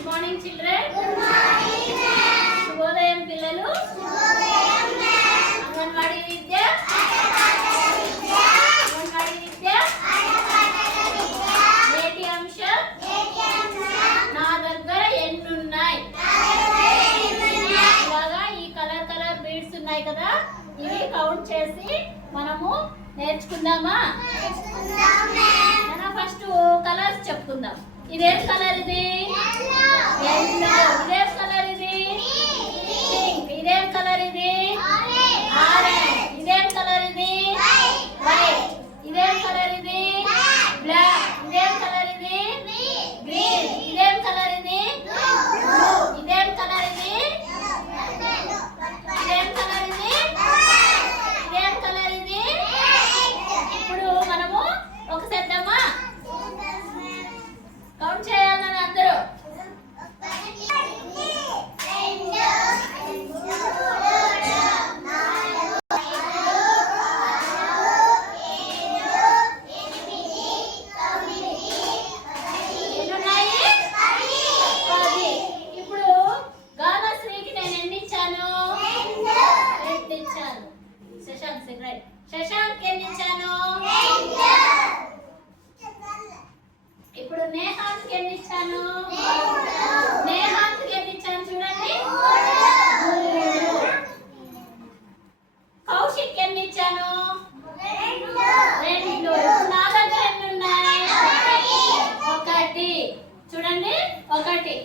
Good morning children. Good morning ma'am. శుభోదయం పిల్లలు. శుభోదయం మ్యామ్. అంగన్వాడీ విద్య అంగన్వాడీ విద్య నేటి అంశం నా దగ్గర ఎన్నున్నాయి. ఇలాగా ఈ కలర్ కలర్ బీడ్స్ ఉన్నాయి కదా, ఇవి కౌంట్ చేసి మనము నేర్చుకుందామా? మనం ఫస్ట్ కలర్స్ చెప్పుకుందాం. ఇదేం కలర్ ఇది? ఎల్లో. ఇదేం కలర్ ఇది? పింక్. ఇదేం కలర్ ఇది? ఆరెంజ్. ఇదేం కలర్ ఇది? వైట్. ఇదేం కలర్ ఇది? బ్లాక్. ఇదేం కలర్ ఇది? గ్రీన్. ఇదేం కలర్ ఇది? బ్లూ. ఇదేం కలర్ ఇది? ఇదేం కలర్ ఇది? ఇదేం కలర్ ఇది? ఇప్పుడు మనము ఒక చేద్దామా? కౌంట్ చేయాలని అందరూ. ఇప్పుడు గానశ్రీకి నేను ఎన్ని ఇచ్చాను? 2 ఇచ్చాను. శశాంక్ ఎన్ని ఇచ్చాను? ఇప్పుడు నేహాంత్కి ఎన్ని ఇచ్చాను? నేహాంత్కి ఎన్ని ఇచ్చాను చూడండి. 3. కౌశిక్ ఎన్ని ఇచ్చాను? 2. నా దగ్గర ఎన్ని ఉన్నాయి? 1. చూడండి 1.